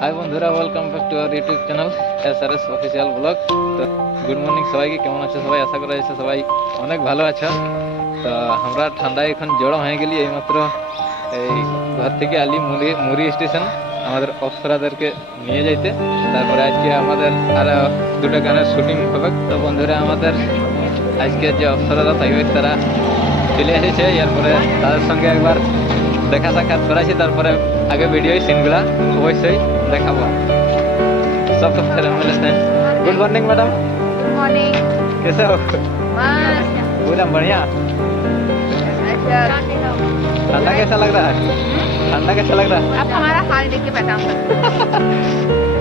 High বন্ধুরা, welcome back to our YouTube channel SRS official blog. তো good morning সবাইকে, কেমন আছো সবাই? আশা করা যাচ্ছে সবাই অনেক ভালো আছো। তো আমরা ঠান্ডায় এখন জড়ো হয়ে গেলি, এইমাত্র এই ঘর থেকে আলি মুড়ি স্টেশন আমাদের অপ্সরাদেরকে নিয়ে যাইতে। তারপরে আজকে আমাদের আর দুটো গানের শুটিং হবে। তো বন্ধুরা, আমাদের আজকে যে অপ্সরারা থাকবে তারা চলে এসেছে। এরপরে তাদের সঙ্গে একবার দেখা সাক্ষাৎ করাছি, তারপরে আগে ভিডিও সিনগুলা অবশ্যই দেখাবো। सबको फिर हम मिलते हैं। Good morning madam. Good morning. कैसे हो? बस पूरा बढ़िया। ठंडा कैसा लग रहा है? ठंडा कैसा लग रहा है? अब हमारा हाल देख के पहचान सकते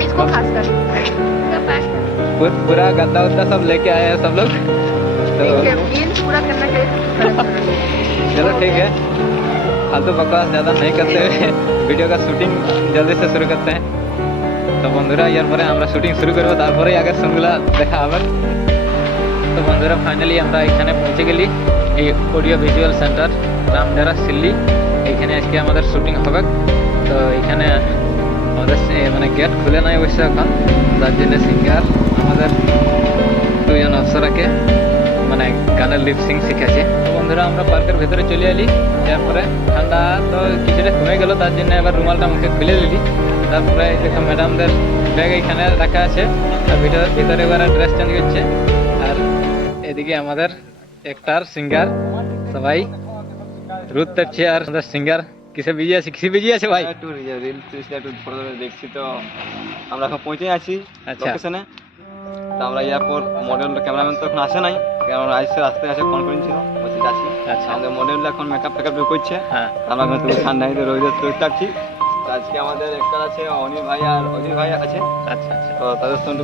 इसको खासकर पूरा गद्दा उद्दा सब लेके आए हैं सब लोग। तो पूरा करना चाहिए। चलो ठीक है, फालतू बकवास ज़्यादा नहीं करते हुए ভিডিও का शूटिंग जल्दी से शुरू करते हैं। তো বন্ধুরা, এরপরে আমরা শুটিং শুরু করবো, তারপরেই আগের সঙ্গুলা দেখা হবে। তো বন্ধুরা, ফাইনালি আমরা এখানে পৌঁছে গেলি, এই অডিও ভিজুয়াল সেন্টার রামডেরা সিল্লি। এইখানে আজকে আমাদের শুটিং হবে। তো এখানে আমাদের মানে গেট খুলে নাই অবশ্য এখন, যার জন্য সিঙ্গার আমাদের দুজন অফসরাকে মানে গানের লিপসিং শিখেছে। তো বন্ধুরা, আমরা পার্কের ভেতরে চলে এলি। তারপরে ঠান্ডা তো কিছুটা কমে গেল, তার জন্য এবার রুমালটা মুখে খুলে দিলি। তারপরে দেখো ম্যাডামদের ব্যাগ এখানে রাখা আছে, আর ভিতরে এবার ড্রেস চেঞ্জ করছে। আর এদিকে আমাদের একটার সিঙ্গার সবাই রুদ তেপছে, আর আমাদের সিঙ্গার কিসে বিজি আছে ভাই? একটু রিল একটু ফটো দেখছি। তো আমরা এখন পৌঁছে আছি লোকেশনে। তো আমরা এয়ারপোর্ট মডেল ক্যামেরাম্যান তো এখন আসে নাই, কারণ আসতে আসে ফোন করেছিল, বলছি যাচ্ছি। আচ্ছা, আমাদের মডেলটা এখন মেকআপ ফেকআপ করছে। হ্যাঁ, আমরা এখন তুমি ঠান্ডা হইতে রোদের তৈরি থাকছি। তো আজকে আমাদের একটা আছে অনিল ভাই আর অজিত ভাই আছে। আচ্ছা আচ্ছা, তো তাদের সঙ্গে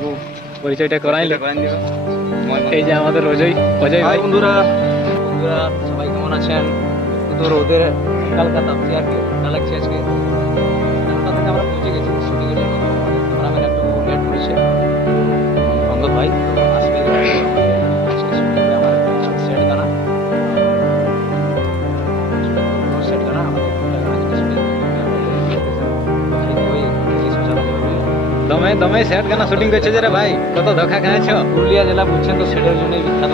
পরিচয়টা করাইলে। দিব। এই যে আমাদের অজয় ভাই। বন্ধুরা সবাই কেমন আছেন? তো রোদের কালকা তাপছি আর কি, ঠান্ডা লাগছে আজকে। ঠান্ডা থেকে আমরা পৌঁছে গেছি শুটিংয়ের জন্য। ক্যামেরাম্যান একটু লেট করেছে, অঙ্গদ ভাই আসবে। আজকে শুটিং আমার সেট গানা আমাদের দমে দমে সেট গানা শুটিং করছে যে রে ভাই, কত ধোকা খাইছো? পুরুলিয়া জেলা বুঝছেন তো, সেটের জন্যই বিখ্যাত।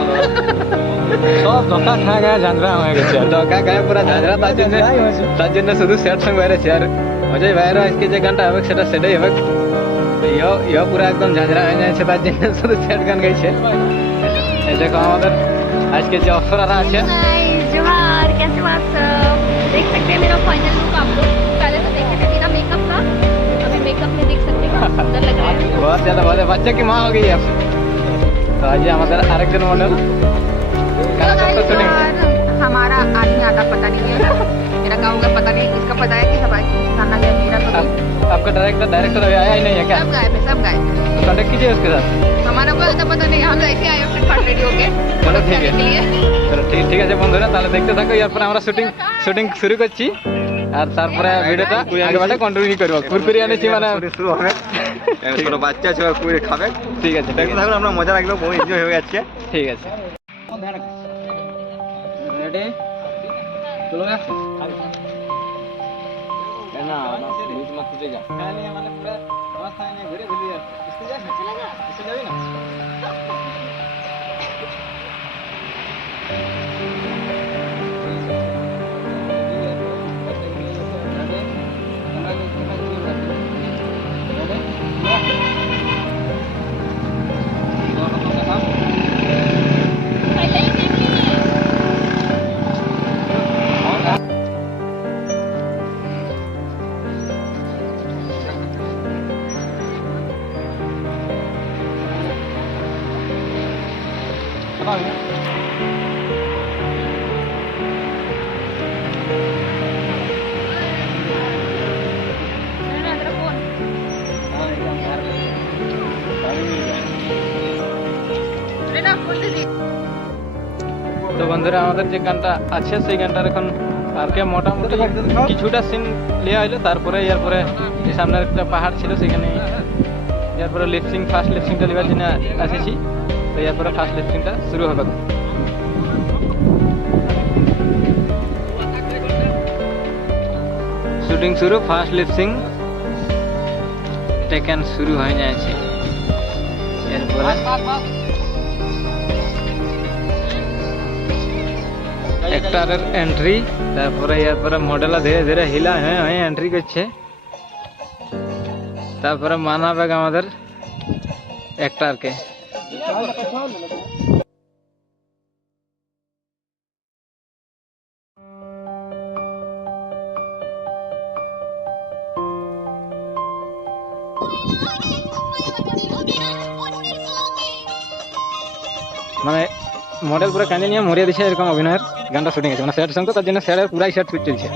সব ধোকা খায় গায়ে ঝাঁঝরা হয়ে গেছে, ধোকা খায় পুরা ঝাঁঝরা। তার জন্য শুধু সেট সঙ্গ বেড়েছে। আর অজয় ভাইয়েরও আজকে যে গানটা হবে সেটা সেটাই হবে। ইও পুরা একদম ঝাঁঝরা হয়ে যাচ্ছে, তার জন্য শুধু সেট গান গাইছে। এই দেখো আমাদের আজকে যে অফসরারা আছে। जोहार, कैसे हो आप सब? देख सकते हैं मेरा फाइनल लुक आप लोग। पहले तो देखे थे बिना मेकअप का, अभी मेकअप में देख सकते हैं सुंदर लग रहा है। बहुत ज्यादा बच्चे की माँ हो गई है। तो आज हमारे आरेकजन मॉडल हमारा आदमी आता पता नहीं है, मेरा गाँव का पता नहीं, इसका पता है कि सब खाना है। मेरा तो आपका डायरेक्टर अभी आया ही नहीं है क्या? सब गायब है, सब गायब है। तो कांटेक्ट कीजिए उसके साथ। हमारा को तो पता नहीं, हम तो ऐसे आए फिटफाट रेडी हो गए। चलो ठीक है, চলো ঠিক আছে বন্ধুরা, তাহলে দেখতে থাকো। এরপরে আমরা শুটিং শুরু করছি, আর তারপরে ভিডিওটা আগে বাটে কন্টিনিউ করবো। কুরকুরি আনেছি মানে শুরু হবে। ছোট বাচ্চা আছে, কুড়ি খাবে। ঠিক আছে, দেখতে থাকুন, আমরা মজা লাগলো, বহু এনজয় হয়ে যাচ্ছে। ঠিক আছে। রেডি চলো না না মিট মত তুই যা। মানে পুরো অবস্থা নিয়ে ঘুরে ঘুরে যাচ্ছে। इससे जा, चला जा, इससे যাবি না। তো বন্ধুরা, আমাদের যে গানটা আছে সেই গানটার এখন পার্কে মোটামুটি কিছুটা সিন নেওয়া হইলো। তারপরে এরপরে সামনে একটা পাহাড় ছিল, সেখানে এরপরে ফার্স্ট লিপসিংটা নেওয়ার জন্য এসেছি। তো এরপরে ফার্স্ট লিপসিংটা শুরু হবে। শুটিং শুরু, ফার্স্ট লিপসিং টেকেন শুরু হয়ে যাচ্ছে। এরপরে অ্যাক্টরের এন্ট্রি, তারপরে এরপরে মডেলা ধীরে ধীরে হিলা হয়ে হয়ে এন্ট্রি করছে। তারপরে মানাবে আমাদের অ্যাক্টরকে। মানে মডেল পুরো কাঁদে নিয়ে মরিয়ে দিচ্ছে, এরকম অভিনয়ের গানটা শুটিং আছে। মানে স্যাড সঙ্গ, তার জন্য স্যারের পুরাই স্যাড শুট চলছে।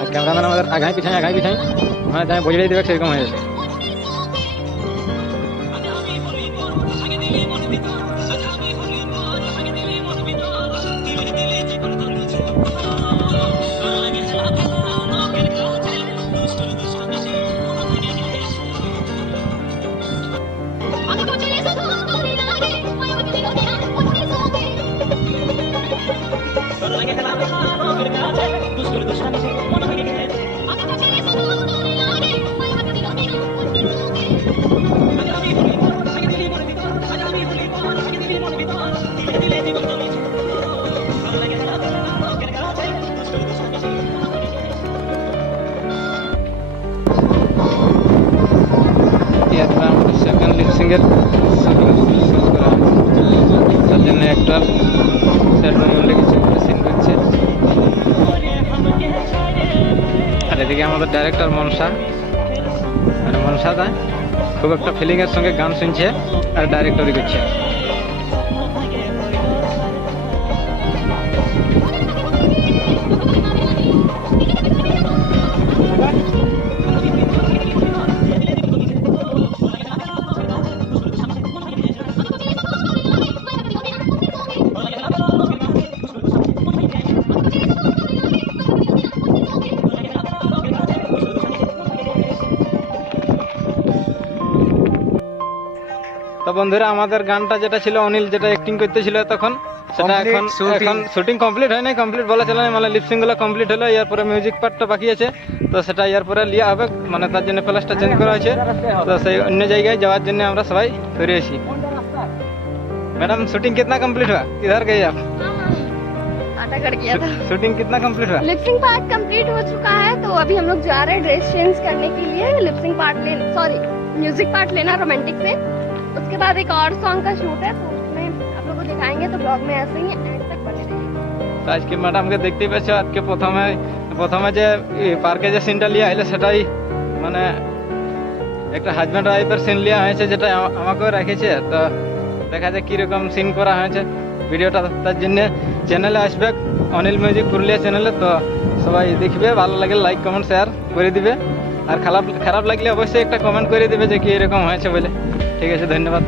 আর ক্যামেরাম্যান আমাদের আগাই পিছাই মানে যাই বজড়াই দেবে সেরকম হয়ে যাচ্ছে। সেকেন্ড লিপসিংয়ের শুরু করা হয়, তার জন্য একটা সেট রুমে কিছু সিন করছে। আর এদিকে আমাদের ডাইরেক্টর মনসা, মানে মনসাদা খুব একটা ফিলিংয়ের সঙ্গে গান শুনছে আর ডাইরেক্টরি করছে। তো বন্ধুরা, আমাদের গানটা যেটা ছিল, অনিল যেটা অ্যাক্টিং করতেছিল তখন, সেটা এখন শুটিং কমপ্লিট হয় নাই। কমপ্লিট বলা চলে না, মানে লিপসিং গুলো কমপ্লিট হলো, এরপরে মিউজিক পার্টটা বাকি আছে। তো সেটা এরপরে লিয়া হবে, মানে তার জন্য প্লাসটা চেঞ্জ করা হয়েছে। তো সেই অন্য জায়গায় যাওয়ার জন্য আমরা সবাই তৈরি আছি। मैडम शूटिंग कितना कंप्लीट हुआ? इधर गए आप? आटा कट गया था। शूटिंग कितना कंप्लीट हुआ? लिपसिंग पार्ट कंप्लीट हो चुका है, तो अभी हम लोग जा रहे हैं ड्रेस चेंज करने के लिए। लिपसिंग पार्ट म्यूजिक पार्ट लेना रोमांटिक से। उसके बाद एक और सॉन्ग का शूट है, तो उसमें आप लोग को दिखाएंगे। तो ब्लॉग में ऐसे ही एंड तक बने रहिए। তো আজকে ম্যাডামকে দেখতেই পাচ্ছ, আজকে প্রথমে যে পার্কে যে সিনটা লিয়া হইলো, সেটাই মানে একটা হাজব্যান্ড ওয়াইফের সিন লিয়া হয়েছে, যেটা আমাকেও রেখেছে। তো দেখা যায় কীরকম সিন করা হয়েছে ভিডিওটা। তার জন্য চ্যানেলে আসবে, অনিল মিউজিক পুরুলিয়া চ্যানেলে। তো সবাই দেখবে, ভালো লাগলে লাইক কমেন্ট শেয়ার করে দিবে। আর খারাপ লাগলে অবশ্যই একটা কমেন্ট করে দিবে যে কি এরকম হয়েছে বলে। ঠিক আছে, ধন্যবাদ।